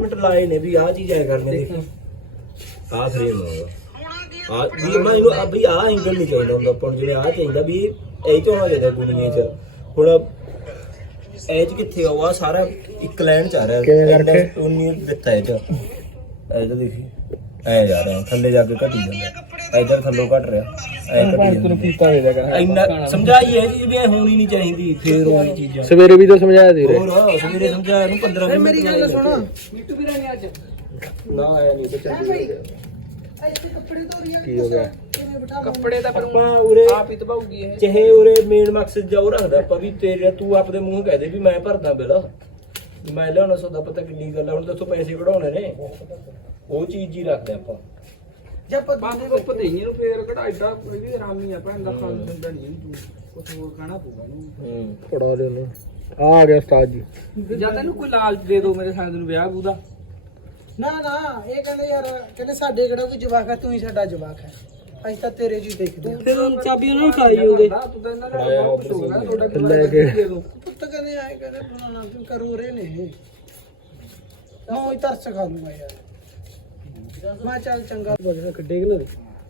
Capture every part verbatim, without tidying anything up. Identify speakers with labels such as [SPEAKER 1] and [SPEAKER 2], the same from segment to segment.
[SPEAKER 1] Adjustment ਲਾਏ ਨੇ ਵੀ ਆਹ ਚੀਜ਼ ਐ ਕਰਨੇ ਦੇਖ ਆਹ ਫਰੇਮ ਹੋਊਗਾ ਆ ਵੀ ਮੈਂ ਇਹਨੂੰ ਆ ਵੀ ਆਹ ਐਂਗਲ ਨਹੀਂ ਚਾਹੀਦਾ ਹੁੰਦਾ ਆਪਾਂ ਨੂੰ ਜਿਵੇਂ ਆਹ ਚਾਹੀਦਾ ਵੀ ਇਹ ਚ ਹੋਣਾ ਚਾਹੀਦਾ ਗੁਣੀਏ ਚ ਹੁਣ ਇਹ ਚ ਕਿੱਥੇ ਆ ਆ ਸਾਰਾ ਇੱਕ ਲਾਈਨ ਚ ਆ ਰਿਹਾ
[SPEAKER 2] ਕਿਵੇਂ ਕਰਕੇ
[SPEAKER 1] ਉਨੀ ਦਿੱਤਾ ਇਹ ਚ ਇਹ ਚ ਦੇਖੀ ਐ ਜਾ ਰਿਹਾ ਥੱਲੇ ਜਾ ਕੇ ਘਟੀ ਜਾਂਦਾ ਇਧਰ ਥੱਲੋਂ ਘਟ ਰਿਹਾ ਐ ਘਟੀ ਜਾਂਦਾ
[SPEAKER 2] ਕੀਤਾ ਦੇ ਦੇਗਾ
[SPEAKER 1] ਇੰਨਾ ਸਮਝਾਈ ਹੈ ਜੀ ਵੀ ਇਹ ਹੋਣੀ ਨਹੀਂ ਚਾਹੀਦੀ ਫੇਰ ਉਹ ਚੀਜ਼ਾਂ
[SPEAKER 2] ਸਵੇਰੇ ਵੀ ਤਾਂ ਸਮਝਾਇਆ ਦੇ ਰਹੇ
[SPEAKER 1] ਹੋਰ ਸਵੇਰੇ ਸਮਝਾਇਆ ਇਹਨੂੰ ਪੰਦਰਾਂ ਮਿੰਟ
[SPEAKER 3] ਮੇਰੀ ਗੱਲ ਸੁਣ ਮਿੱਟੂ ਵੀਰਾਂ ਨੇ ਅੱਜ
[SPEAKER 1] ਨਾ ਆਇਆ ਨਹੀਂ ਤਾਂ ਚੱਲ
[SPEAKER 3] ਇੱਥੇ ਕੱਪੜੇ ਧੋ ਰਹੀ ਆ
[SPEAKER 2] ਕੀ ਹੋ ਗਿਆ
[SPEAKER 3] ਕੱਪੜੇ ਤਾਂ
[SPEAKER 1] ਆਪਾਂ ਉਰੇ
[SPEAKER 3] ਆਪ ਹੀ ਧਵਾਉਗੀ ਇਹ
[SPEAKER 1] ਚਾਹੇ ਉਰੇ ਮੇਨ ਮਕਸਦ ਜਾ ਉਹ ਰੱਖਦਾ ਆਪਾਂ ਵੀ ਤੇਰੇ ਤੂੰ ਆਪਦੇ ਮੂੰਹ ਕਹਿ ਦੇ ਵੀ ਮੈਂ ਭਰਦਾ ਬਿੱਲ ਮੈਂ ਲਿਆਉਣਾ ਸੌਦਾ ਪਤਾ ਕਿੰਨੀ ਗੱਲ ਆ ਹੁਣ ਦੱਸੋ ਪੈਸੇ ਕਢਾਉਣੇ ਨੇ ਉਹ ਚੀਜ਼ ਹੀ ਰੱਖਦੇ ਆਪਾਂ
[SPEAKER 3] ਜਦ ਬਾਦੇ ਕੋ ਪਤਈਏ ਨੂੰ ਫੇਰ ਕਢਾਈਦਾ ਕੋਈ ਵੀ ਆਰਾਮੀ ਆ ਭੈਣ ਦਾ ਖਾਣ ਦਿੰਦਾ ਨਹੀਂ ਤੂੰ ਕੁਝ ਹੋਰ ਖਾਣਾ ਪਊਗਾ ਇਹਨੂੰ
[SPEAKER 1] ਹੂੰ
[SPEAKER 2] ਪੜਾ ਦੇ ਉਹਨੂੰ ਆ ਗਿਆ ਉਸਤਾਦ ਜੀ
[SPEAKER 3] ਜਾਂ ਤੈਨੂੰ ਕੋਈ ਲਾਲਚ ਦੇ ਦੋ ਮੇਰੇ ਸਾਥ ਨੂੰ ਵਿਆਹ ਬੂਦਾ ਨਾ ਨਾ ਇਹ ਕਹਿੰਦੇ ਯਾਰ ਕਹਿੰਦੇ ਸਾਡੇ ਕਿਹੜਾ ਕੋਈ ਜਵਾਕ ਹੈ ਤੂੰ ਹੀ ਸਾਡਾ ਜਵਾਕ ਹੈ ਅਸੀਂ ਤਾਂ ਤੇਰੇ ਜੀ ਦੇਖਦੇ ਹਾਂ ਫਿਰ ਹੁਣ ਚਾਬੀ ਉਹਨਾਂ ਨੂੰ ਖਾਈ ਹੋਗੇ ਤੂੰ ਤਾਂ ਇਹਨਾਂ ਦਾ ਬਹੁਤ ਕੁਝ ਹੋਗਾ ਤੁਹਾਡਾ ਕੀ
[SPEAKER 2] ਲੈ ਕੇ
[SPEAKER 3] ਦੇ ਦੋ ਪੁੱਤ ਕਹਿੰਦੇ ਆਏ ਕਹਿੰਦੇ ਬਣਾਣਾ ਤੂੰ ਕਰੂ ਰਹੇ ਨੇ ਇਹ ਮੈਂ ਉਹ ਤਰਸ ਖਾ ਲੂੰਗਾ ਯਾਰ ਮੈਂ ਚੱਲ ਚੰਗਾ ਬਦਲ ਕੱਢੇ ਕਿ ਨਾ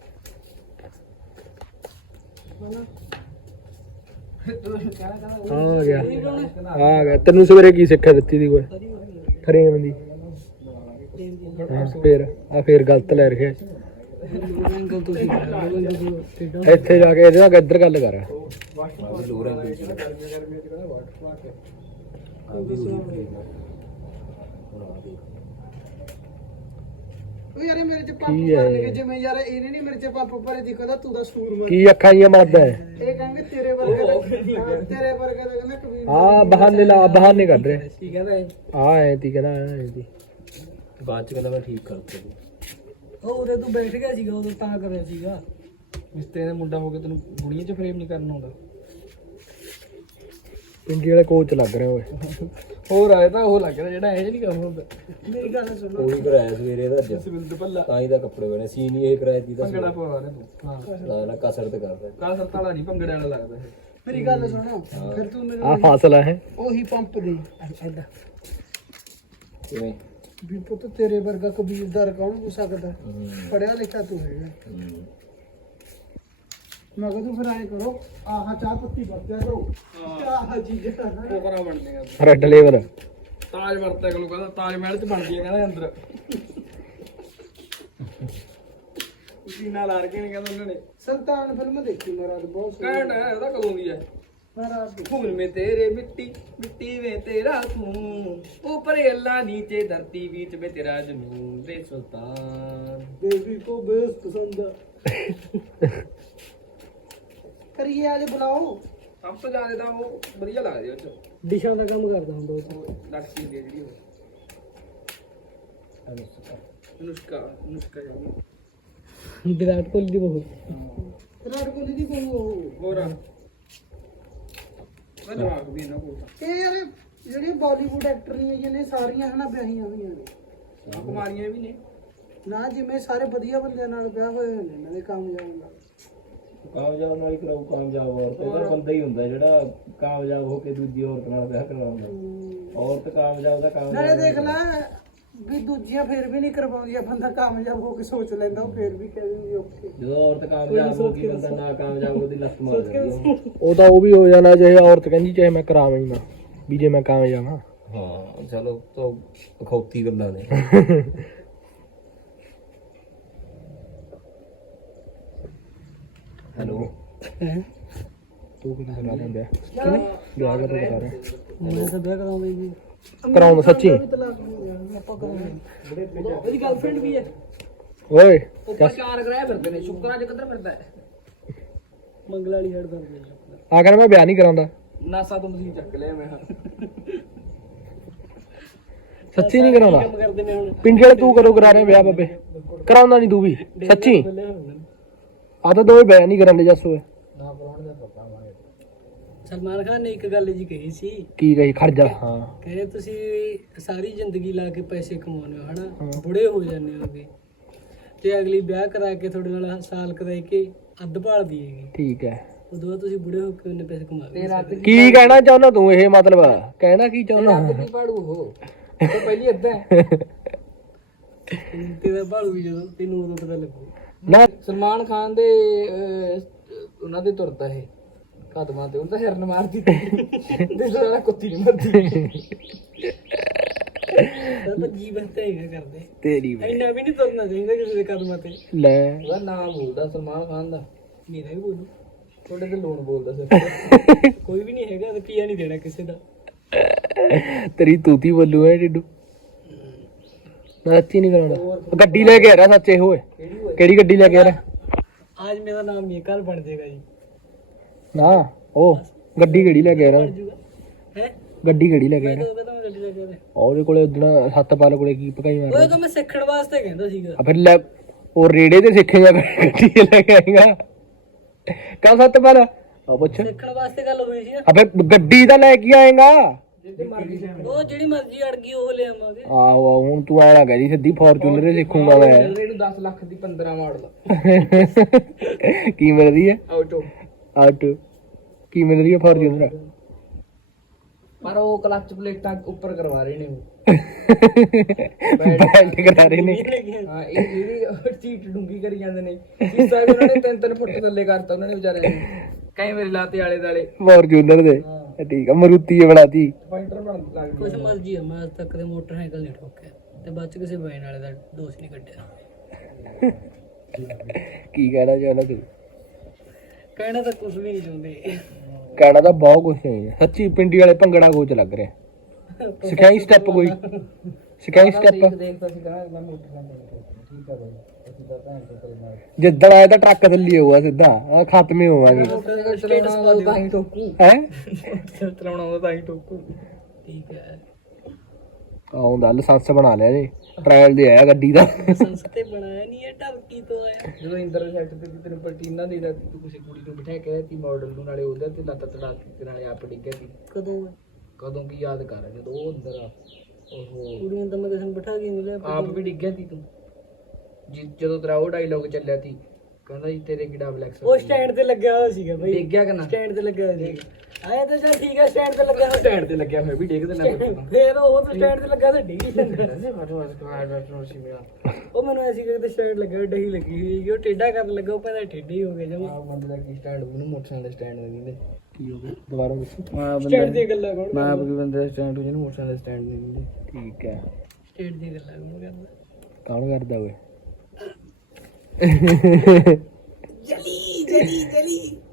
[SPEAKER 2] ਆ ਗਿਆ ਆ ਗਿਆ ਤੈਨੂੰ ਸਵੇਰੇ ਕੀ ਸਿੱਖਿਆ ਦਿੱਤੀ ਦੀ ਕੋਈ ਫਰੇਮ ਦੀ ਹਾਂ ਫੇਰ ਆ ਫੇਰ ਗਲਤ ਲੈ ਰਿਹਾ ਇੱਥੇ ਜਾ ਕੇ ਇਹਦੇ ਨਾਲ ਇੱਧਰ ਗੱਲ ਕਰ
[SPEAKER 1] ਲੋਰ ਐਂਗਲ ਚ ਆ ਵੀ
[SPEAKER 3] ਉਹ ਯਾਰ ਮੇਰੇ ਚ ਪੰਪ
[SPEAKER 2] ਕੀ ਹੈ?
[SPEAKER 3] ਭਰ ਕੇ ਜਿਵੇਂ ਯਾਰ ਇਹਨੇ ਨਹੀਂ ਮੇਰੇ ਚ ਪੰਪ ਭਰੇ ਦਿਖਦਾ ਤੂੰ ਦਾ ਸੂਰ ਮਾਰ
[SPEAKER 2] ਕੀ ਅੱਖਾਂ ਜੀਆਂ ਮਾਰਦਾ ਹੈ
[SPEAKER 3] ਇਹ ਕਹਿੰਦੇ ਤੇਰੇ ਵਰਗੇ ਦਾ ਹਾਂ, ਤੇਰੇ ਵਰਗੇ ਦਾ ਕਹਿੰਦਾ ਕਬੀਰ
[SPEAKER 2] ਆ ਬਹਾਨੇ ਲਾ ਬਹਾਨੇ ਕੱਢ ਰਿਹਾ
[SPEAKER 3] ਕੀ ਕਹਿੰਦਾ ਇਹ
[SPEAKER 2] ਆ ਐ ਤੀ ਕਹਿੰਦਾ ਐ ਤੀ
[SPEAKER 1] ਬਾਅਦ ਚ ਕਹਿੰਦਾ ਮੈਂ ਠੀਕ ਕਰ ਦੂੰ
[SPEAKER 3] ਉਹ ਉਹਦੇ ਤੂੰ ਬੈਠ ਗਿਆ ਸੀਗਾ ਉਦੋਂ ਤਾਂ ਕਰਿਆ ਸੀਗਾ ਮਿਸਤਰੀ ਦਾ ਮੁੰਡਾ ਹੋ ਕੇ ਤੈਨੂੰ ਬੁੜੀਆਂ ਚ ਫਰੇਮ ਨਹੀਂ ਕਰਨਾ ਆਉਂਦਾ
[SPEAKER 2] ਪਿੰਡੀ ਵਾਲੇ ਕੋਚ ਲੱਗ ਰਿਹਾ ਓਏ
[SPEAKER 3] ਹੋਰ ਆਏ ਤਾਂ ਉਹ ਲੱਗ ਰਿਹਾ ਜਿਹੜਾ ਇਹ ਨਹੀਂ ਕੰਮ ਹੁੰਦਾ ਮੇਰੀ ਗੱਲ ਸੁਣੋ
[SPEAKER 1] ਉਹ ਵੀ ਕਰਾਇਆ ਸਵੇਰੇ ਦਾ ਅੱਜ
[SPEAKER 3] ਸਿਵਲ ਪੱਲਾ
[SPEAKER 1] ਤਾਂ ਹੀ ਦਾ ਕੱਪੜੇ ਬਣੇ ਸੀ ਨਹੀਂ ਇਹ ਕਰਾਇਆ ਤੀ ਤਾਂ
[SPEAKER 3] ਭੰਗੜਾ ਪਵਾ ਰਿਹਾ ਤੂੰ ਹਾਂ
[SPEAKER 1] ਨਾ ਨਾ ਕਸਰਤ ਕਰਦਾ
[SPEAKER 3] ਕਾਸਰ ਤਾਲਾ ਨਹੀਂ ਭੰਗੜੇ ਵਾਲਾ ਲੱਗਦਾ ਇਹ ਮੇਰੀ ਗੱਲ ਸੁਣੋ ਫਿਰ ਤੂੰ
[SPEAKER 2] ਆ
[SPEAKER 3] ਮੈਨੂੰ
[SPEAKER 2] ਫਾਸਲਾ ਹੈ
[SPEAKER 3] ਉਹੀ ਪੰਪ ਦੇ ਐਡਾ
[SPEAKER 1] ਕਿਵੇਂ
[SPEAKER 3] ਵੀ ਪੁੱਤ ਤੇਰੇ ਵਰਗਾ ਕਬੀਰਦਾਰ ਕੌਣ ਹੋ ਸਕਦਾ ਪੜਿਆ ਲਿਖਿਆ ਤੂੰ ਹੈਗਾ
[SPEAKER 1] ਹੂੰ
[SPEAKER 3] ਮੈਂ ਕਹਿੰਦਾ ਫਿਰ ਐਂ ਕਰੋ ਆਹ ਚਾਹ ਪੱਤੀ ਵਰਤਿਆ ਕਰੋ ਆਹ ਚੀਜ਼ਾਂ ਕੋਕਰਾ ਬਣਦੀਆਂ
[SPEAKER 2] ਰੈੱਡ ਲੇਵਲ
[SPEAKER 3] ਤਾਜ ਵਰਤਿਆ ਕਰੋ ਕਹਿੰਦਾ ਤਾਜ ਮਹਿਲ ਚ ਬਣਦੀ ਹੈ ਕਹਿੰਦਾ ਅੰਦਰ ਸੀਨਾ ਲਾ ਕੇ ਨਹੀਂ ਕਹਿੰਦਾ ਉਹਨਾਂ ਨੇ ਸੰਤਾਨ ਫਿਲਮ ਦੇਖੀ ਮਹਾਰਾਜ ਬਹੁਤ ਸੋਹਣੀ ਹੈ ਉਹਦਾ ਕਦੋਂ ਦੀ ਹੈ ਮਹਾਰਾਜ ਫੂਲ ਮੇ ਤੇਰੇ ਮਿੱਟੀ ਮਿੱਟੀ ਵੇ ਤੇਰਾ ਖੂਨ ऊपर अल्लाह नीचे धरती बीच में तेरा जुनून वे सुल्तान देवी को बेस पसंद करिए आज बुलाओ ਸਭ ਤੋਂ ਜ਼ਿਆਦਾ ਤਾਂ ਉਹ ਵਧੀਆ ਲੱਗਦੀ ਉਹ ਚ ਡਿਸ਼ਾਂ ਦਾ ਕੰਮ ਕਰਦਾ ਹੁੰਦਾ ਉਹ ਲੜਕੀ ਦੀ ਜਿਹੜੀ ਉਹ ਅਨੁਸ਼ਕਾ ਅਨੁਸ਼ਕਾ ਜਾਨੀ ਵਿਰਾਟ ਕੋਹਲੀ ਦੀ ਬਹੂ ਵਿਰਾਟ ਕੋਹਲੀ ਦੀ ਬਹੂ ਹੋਰ ਮੈਂ ਜਵਾਬ ਵੀ ਇਹਨਾਂ ਕੋਲ ਤਾਂ ਇਹ ਯਾਰ ਜਿਹੜੀਆਂ ਬਾਲੀਵੁੱਡ ਐਕਟਰੀਆਂ ਨੇ ਸਾਰੀਆਂ ਹਨਾ ਵਿਆਹੀਆਂ ਹੋਈਆਂ ਨੇ ਕੁਮਾਰੀਆਂ ਵੀ ਨੇ ਨਾ ਜਿਵੇਂ ਸਾਰੇ ਵਧੀਆ ਬੰਦਿਆਂ ਨਾਲ ਵਿਆਹ ਹੋਏ ਹੋਏ ਨੇ ਇਹਨਾਂ ਦੇ ਕਾਮਯਾਬ ਨਾਲ
[SPEAKER 1] ਕਾਮਯਾਬ ਨਾਲ ਹੀ ਕਰਾਉ ਕਾਮਯਾਬ ਔਰਤ ਇਹਦਾ ਬੰਦਾ ਹੀ ਹੁੰਦਾ ਜਿਹੜਾ ਕਾਮਯਾਬ ਹੋ ਕੇ ਦੂਜੀ ਔਰਤ ਨਾਲ ਵਿਆਹ ਕਰਾਉਂਦਾ ਔਰਤ ਕਾਮਯਾਬ ਦਾ ਕਾਮਯਾਬ
[SPEAKER 3] ਨਾਲੇ ਦੇਖ ਲੈ ਵੀ ਦੂਜੀਆਂ ਫੇਰ ਵੀ ਨਹੀਂ ਕਰਵਾਉਂਦੀਆਂ ਬੰਦਾ ਕਾਮਯਾਬ ਹੋ ਕੇ ਸੋਚ ਲੈਂਦਾ ਉਹ ਫੇਰ ਵੀ ਕਹਿ ਦਿੰਦੀ ਓਕੇ
[SPEAKER 1] ਜਦੋਂ ਔਰਤ ਕਾਮਯਾਬ ਹੋ ਗਈ ਬੰਦਾ ਨਾ ਕਾਮਯਾਬ ਉਹਦੀ ਲੱਤ ਮਾਰ ਦਿੰਦੀ
[SPEAKER 2] ਉਹ ਤਾਂ ਉਹ ਵੀ ਹੋ ਜਾਣਾ ਚਾਹੇ ਔਰਤ ਕਹਿੰਦੀ ਚਾਹੇ ਮੈਂ ਕਰਾਵਾਂ ਹੀ ਨਾ ਵੀ ਜੇ ਮੈਂ ਕਾਮਯਾਬ ਹਾਂ
[SPEAKER 1] ਹਾਂ ਚਲੋ ਤਾਂ ਅਖੌਤੀ ਗੱਲਾਂ ਨੇ ਹੈਲੋ
[SPEAKER 2] ਤੂੰ ਕਿਹਨਾਂ ਕਰਾ ਰਿਹਾ ਵਿਆਹ ਵਿਆਹ ਕਰ ਰਿਹਾ
[SPEAKER 3] ਮੈਂ ਤਾਂ ਵਿਆਹ ਕਰਾਉਂਦਾ ਜੀ
[SPEAKER 2] ਕਰਾਉਂਦਾ ਸੱਚੀ
[SPEAKER 3] ਤਲਾਕ ਹੋ ਗਿਆ ਆਪਾਂ ਕਰਾਉਂਦੇ ਉਹਦੀ ਗਰਲਫ੍ਰੈਂਡ ਵੀ ਹੈ
[SPEAKER 2] ਓਏ
[SPEAKER 3] ਉੱਪਰ ਚਾਰ ਗ੍ਰਹਿ ਫਿਰਦੇ ਨੇ ਸ਼ੁਕਰਾਂ ਚ ਕਿੱਧਰ ਫਿਰਦਾ ਹੈ ਮੰਗਲ ਵਾਲੀ ਹੈਡ ਫਿਰਦੇ ਨੇ
[SPEAKER 2] ਆ ਕਰ ਮੈਂ ਵਿਆਹ ਨਹੀਂ ਕਰਾਉਂਦਾ
[SPEAKER 3] ਨਾਸਾ ਤੋਂ ਮਸੀਂ ਚੱਕ ਲਿਆ ਮੈਂ
[SPEAKER 2] ਸੱਚੀ ਨਹੀਂ ਕਰਾਉਂਦਾ
[SPEAKER 3] ਕਰਦੇ ਨੇ ਹੁਣ
[SPEAKER 2] ਪਿੰਡ ਵਾਲੇ ਤੂੰ ਕਰੋ ਕਰਾ ਰਿਹਾ ਵਿਆਹ ਬਾਬੇ ਕਰਾਉਂਦਾ ਨਹੀਂ ਤੂੰ ਵੀ ਸੱਚੀ ਆ ਤਾਂ ਦੋਵੇਂ ਵਿਆਹ ਨਹੀਂ ਕਰਨ ਦੇ ਜੱਸੂ
[SPEAKER 3] ਨਾ ਕਰਾਉਣ ਦਾ ਪੱਕਾ ਮਾਰੇ ਸਲਮਾਨ ਖਾਨ ਨੇ ਇੱਕ ਗੱਲ ਜੀ ਕਹੀ ਸੀ
[SPEAKER 2] ਕੀ ਕਹੀ ਖੜ ਜਾ ਹਾਂ
[SPEAKER 3] ਕਹੇ ਤੁਸੀਂ ਸਾਰੀ ਜ਼ਿੰਦਗੀ ਲਾ ਕੇ ਪੈਸੇ ਕਮਾਉਂਦੇ ਹੋ ਹਨਾ ਬੁੜੇ ਹੋ ਜਾਂਦੇ ਹੋਗੇ ਤੇ ਅਗਲੀ ਵਿਆਹ ਕਰਾ ਕੇ ਤੁਹਾਡੇ ਨਾਲ ਸਾਲ ਕਰਾਈ ਕੇ ਅੱਧ ਭਾਲ ਦੀਏਗੀ
[SPEAKER 2] ਠੀਕ ਹੈ
[SPEAKER 3] ਉਦੋਂ ਬਾਅਦ ਤੁਸੀਂ ਬੁੜੇ ਹੋ ਕੇ ਉਹਨੇ ਪੈਸੇ ਕਮਾਵੇ
[SPEAKER 2] ਕੀ ਕਹਿਣਾ ਚਾਹੁੰਦਾ ਤੂੰ ਇਹ ਮਤਲਬ ਕਹਿਣਾ ਕੀ ਚਾਹੁੰਦਾ
[SPEAKER 3] ਕੀ ਪਾੜੂ ਉਹ ਪਹਿਲੀ ਅੱਧਾ ਤੇਰਾ ਭਾਲੂ ਵੀ ਜਦੋਂ ਤੈਨੂੰ ਉਦੋਂ ਪਤਾ ਲੱਗੂ
[SPEAKER 2] ਨਾ
[SPEAKER 3] ਸਲਮਾਨ ਖਾਨ ਦੇ ਅਹ, ਉਹਨਾਂ ਦੇ ਤੁਰਦਾ ਇਹ ਕਦਮਾਂ ਤੇ ਉਹਨਾਂ ਦਾ ਹਿਰਨ ਮਾਰਦੀ ਤੇ ਸਾਰਾ ਕੁੱਤੀ ਨਹੀਂ ਮਰਦੀ ਤਾਂ ਜੀ ਬੰਦੇ ਹੈਗਾ ਕਰਦੇ
[SPEAKER 2] ਤੇਰੀ
[SPEAKER 3] ਇੰਨਾ ਵੀ ਨਹੀਂ ਤੁਰਨਾ ਚਾਹੀਦਾ ਕਿਸੇ ਦੇ ਕਦਮਾਂ ਤੇ
[SPEAKER 2] ਲੈ
[SPEAKER 3] ਉਹਦਾ ਨਾਮ ਬੋਲਦਾ ਸਲਮਾਨ ਖਾਨ ਦਾ ਮੇਰਾ ਵੀ ਬੋਲੂ ਤੁਹਾਡੇ ਤੇ ਲੋਨ ਬੋਲਦਾ ਸਿਰ ਕੋਈ ਵੀ ਨਹੀਂ ਹੈਗਾ ਤੇ ਪੀਆ ਨਹੀਂ ਦੇਣਾ ਕਿਸੇ ਦਾ
[SPEAKER 2] ਤੇਰੀ ਤੂਤੀ ਬੱਲੂ ਹੈ ਡਿੱਡੂ ਨਾ ਸੱਚੀ ਨਹੀਂ ਕਰਾਉਣਾ ਗੱਡੀ ਲੈ ਕੇ ਆ ਰਿਹਾ ਸੱਚੇ ਹੋਏ
[SPEAKER 3] ਕਿਹੜੀ ਹੋਏ
[SPEAKER 2] ਕਿਹੜੀ ਗੱਡੀ ਲੈ ਕੇ ਆ ਰਿਹਾ
[SPEAKER 3] ਅੱਜ ਮੇਰਾ ਨਾਮ ਨਹੀਂ ਕੱਲ ਬਣ ਜਾਏਗਾ ਜੀ
[SPEAKER 2] ਨਾ ਉਹ ਗੱਡੀ ਕਿਹੜੀ ਲੈ ਕੇ ਆ ਰਿਹਾ
[SPEAKER 3] ਹੈ
[SPEAKER 2] ਗੱਡੀ ਕਿਹੜੀ ਲੈ ਕੇ ਆ
[SPEAKER 3] ਮੈਂ
[SPEAKER 2] ਰਿਹਾ
[SPEAKER 3] ਤਾਂ ਮੈਂ ਗੱਡੀ ਲੈ ਕੇ ਆਇਆ
[SPEAKER 2] ਉਹਦੇ ਕੋਲੇ ਉਦਣ ਸੱਤ ਪਾਲ ਕੋਲੇ ਕੀ ਪਕਾਈ ਮਾਰ
[SPEAKER 3] ਉਹ ਤਾਂ ਮੈਂ ਸਿੱਖਣ ਵਾਸਤੇ ਕਹਿੰਦਾ ਸੀਗਾ
[SPEAKER 2] ਆ ਫਿਰ ਲੈ ਉਹ ਰੇੜੇ ਤੇ ਸਿੱਖੇਗਾ ਗੱਡੀ ਲੈ ਕੇ ਆਏਗਾ ਕੱਲ ਸੱਤ ਪਾਲ ਆ ਪੁੱਛ
[SPEAKER 3] ਸਿੱਖਣ ਵਾਸਤੇ ਗੱਲ ਹੋਈ ਸੀ ਨਾ
[SPEAKER 2] ਆ ਫਿਰ ਗੱਡੀ ਤਾਂ ਲੈ ਕੇ ਆਏਗਾ
[SPEAKER 3] ਉਹ ਜਿਹੜੀ ਮਰਜ਼ੀ ਅੜ ਗਈ ਉਹ ਲੈ ਆਵਾਂਗੇ
[SPEAKER 2] ਆਹੋ ਆਹੋ, ਹੁਣ ਤੂੰ ਆਇਆ ਕਹਿ ਸਿੱਧੀ ਫੋਰਚੂਨਰ ਹੀ ਸਿੱਖੂਗਾ ਮੈਂ
[SPEAKER 3] ਇਹਨੂੰ ਦਸ ਲੱਖ ਦੀ ਪੰਦਰਾਂ ਮਾਡਲ
[SPEAKER 2] ਕੀ ਮਿਲਦੀ ਹੈ
[SPEAKER 3] ਆਟੋ
[SPEAKER 2] ਆਟੋ ਕੀ ਮਿਲਦੀ ਹੈ ਫੋਰਚੂਨਰ
[SPEAKER 3] ਪਰ ਉਹ ਕਲਚ ਪਲੇਟਾਂ ਉੱਪਰ ਕਰਵਾ ਰਹੇ ਨੇ
[SPEAKER 2] ਬੈਠ ਕਰਾ ਰਹੇ ਨੇ
[SPEAKER 3] ਹਾਂ ਇਹ ਜਿਹੜੀ ਚੀਟ ਡੂੰਗੀ ਕਰੀ ਜਾਂਦੇ ਨੇ ਜਿਸਦਾ ਵੀ ਉਹਨਾਂ ਨੇ ਤਿੰਨ ਤਿੰਨ ਫੁੱਟ ਥੱਲੇ ਕਰਤਾ ਉਹਨਾਂ ਨੇ ਵਿਚਾਰਿਆਂ ਨੇ ਕਈ ਵਾਰੀ ਲਾਤੇ ਆਲੇ ਦਾਲੇ
[SPEAKER 2] ਫੋਰਚੂਨਰ ਦੇ ਠੀਕ ਆ ਮਰੂਤੀ ਇਹ ਬਣਾਤੀ
[SPEAKER 3] ਫਾਈਟਰ ਬਣ ਲੱਗ ਕੁਛ ਮਰਜ਼ੀ ਆ ਮੈਂ ਅੱਜ ਤੱਕ ਦੇ ਮੋਟਰਸਾਈਕਲ ਨਹੀਂ ਠੋਕਿਆ ਤੇ ਬਾਅਦ ਚ ਕਿਸੇ ਬੈਨ ਵਾਲੇ ਦਾ ਦੋਸ਼ ਨਹੀਂ ਕੱਢਿਆ
[SPEAKER 2] ਕੀ ਕਹਿਣਾ ਚਾਹੁੰਦਾ ਤੂੰ
[SPEAKER 3] ਕਹਿਣਾ ਤਾਂ ਕੁਝ ਵੀ ਨਹੀਂ ਚਾਹੁੰਦੇ
[SPEAKER 2] ਕਹਿਣਾ ਤਾਂ ਬਹੁਤ ਕੁਛ ਨਹੀਂ ਸੱਚੀ ਪਿੰਡੀ ਵਾਲੇ ਭੰਗੜਾ ਕੋਚ ਲੱਗ ਰਿਹਾ ਸਿਖਾਈ ਸਟੈਪ ਕੋਈ ਸਿਖਾਈ ਸਟੈਪ
[SPEAKER 3] ਦੇਖਦਾ ਸੀ ਕਹਾਂ ਮੈਂ ਮੋਟਰਸਾਈਕਲ ਠੀਕ ਆ ਬਾਈ ਅਸੀਂ ਤਾਂ ਭੈਣ ਤੋਂ ਚੱਲਣਾ
[SPEAKER 2] ਜਿੱਦਣ ਆਇਆ ਤਾਂ ਟਰੱਕ ਥੱਲੇ ਹੋਊਗਾ ਸਿੱਧਾ ਆ ਖਤਮ ਹੀ ਹੋਵਾਂਗੇ
[SPEAKER 3] ਸਟੇਟਸ ਪਾ ਦਿਓ ਤਾਂ ਹੀ ਠੋਕੂ
[SPEAKER 2] ਹੈ
[SPEAKER 3] ਚਲਾਉਣਾ ਹੁੰਦਾ ਤਾਂ ਹੀ ਠੋਕੂ ਠੀਕ ਹੈ
[SPEAKER 2] ਆਉਂਦਾ ਲਾਇਸੈਂਸ ਬਣਾ ਲਿਆ ਜੀ ਟ੍ਰਾਇਲ ਦੇ ਆਇਆ ਗੱਡੀ ਦਾ
[SPEAKER 3] ਸੰਸਤੇ ਬਣਾਇਆ ਨਹੀਂ ਇਹ ਟਰਕੀ ਤੋਂ ਆਇਆ ਜਦੋਂ ਇੰਦਰ ਸੈੱਟ ਤੇ ਤੈਨੂੰ ਪਲਟੀਨਾ ਦੇ ਦਾ ਤੂੰ ਕਿਸੇ ਕੁੜੀ ਨੂੰ ਬਿਠਾ ਕੇ ਆਇਆ ਤੀ ਮਾਡਲ ਨੂੰ ਨਾਲੇ ਉਹਦੇ ਤੇ ਲੱਤ ਤੜਾ ਕੇ ਨਾਲੇ ਆਪ ਡਿੱਗਿਆ ਸੀ ਕਦੋਂ ਕਦੋਂ ਕੀ ਯਾਦ ਕਰ ਜਦੋਂ ਉਹ ਅੰਦਰ ਆ ਉਹ ਕੁੜੀਆਂ ਤਾਂ ਮੈਂ ਕਿਸੇ ਨੂੰ ਬਿਠਾ ਕੇ ਮਿਲਿਆ ਆਪ ਵੀ ਡਿੱਗਿਆ ਸੀ ਤੂੰ ਜੀ ਜਦੋਂ ਤੇਰਾ ਉਹ ਡਾਇਲੌਗ ਚੱਲਿਆ ਸੀ ਕਹਿੰਦਾ ਜੀ ਤੇਰੇ ਕੀ ਡਬਲ ਐਕਸ ਉਹ ਸਟੈਂਡ ਤੇ ਲੱਗਿਆ ਹੋਇਆ ਸੀਗਾ ਬਈ ਡਿੱਗ ਗਿਆ ਕਿ ਨਾ ਸਟੈਂਡ ਤੇ ਲੱਗਿਆ ਹੋਇਆ ਸੀ ਆਇਆ ਤਾਂ ਚੱਲ ਠੀਕ ਹੈ ਸਟੈਂਡ ਤੇ ਲੱਗਿਆ ਹੋਇਆ ਸਟੈਂਡ ਤੇ ਲੱਗਿਆ ਹੋਇਆ ਵੀ ਡਿੱਗਦੇ ਨਾ ਫੇਰ ਉਹ ਤਾਂ ਸਟੈਂਡ ਤੇ ਲੱਗਾ ਤਾਂ ਡਿੱਗ ਹੀ ਉਹ ਮੈਨੂੰ ਐਸੀ ਕਿ ਸਟੈਂਡ ਲੱਗਾ ਡਹੀ ਲੱਗੀ ਹੋਈ ਉਹ ਟੇਢਾ ਕਰਨ ਲੱਗਾ ਉਹ ਪਹਿਲਾਂ ਟੇਢਾ ਹੀ ਹੋ ਗਿਆ ਜਮਾ ਆ ਬੰਦੇ ਦਾ ਕੀ ਸਟੈਂਡ ਉਹਨੂੰ ਮੋਟਰਸਾਈਕਲ ਦਾ ਸਟੈਂਡ ਨਹੀਂ ਦਿੰਦੇ ਕੀ ਹੋ ਗਿਆ ਦੁਬਾਰਾ ਦੱਸੋ ਸਟੈਂਡ ਦੀ ਗੱਲਾਂ ਕੋਣ ਮੈਂ ਆਪ ਕੀ ਬੰਦੇ ਦਾ ਸਟੈਂਡ ਹੋ ਜਿਹਨੂੰ ਮੋਟਰਸਾਈਕਲ ਦਾ ਸਟੈਂਡ ਨਹੀਂ ਦਿੰਦੇ
[SPEAKER 2] ਠੀਕ ਹੈ
[SPEAKER 3] ਸਟੇਟ ਦੀ ਗੱਲਾਂ ਕੋਣ ਕਰਦਾ
[SPEAKER 2] ਕੌਣ ਕਰਦਾ ਓਏ
[SPEAKER 3] ਜਲੀ ਜਲੀ ਜਲੀ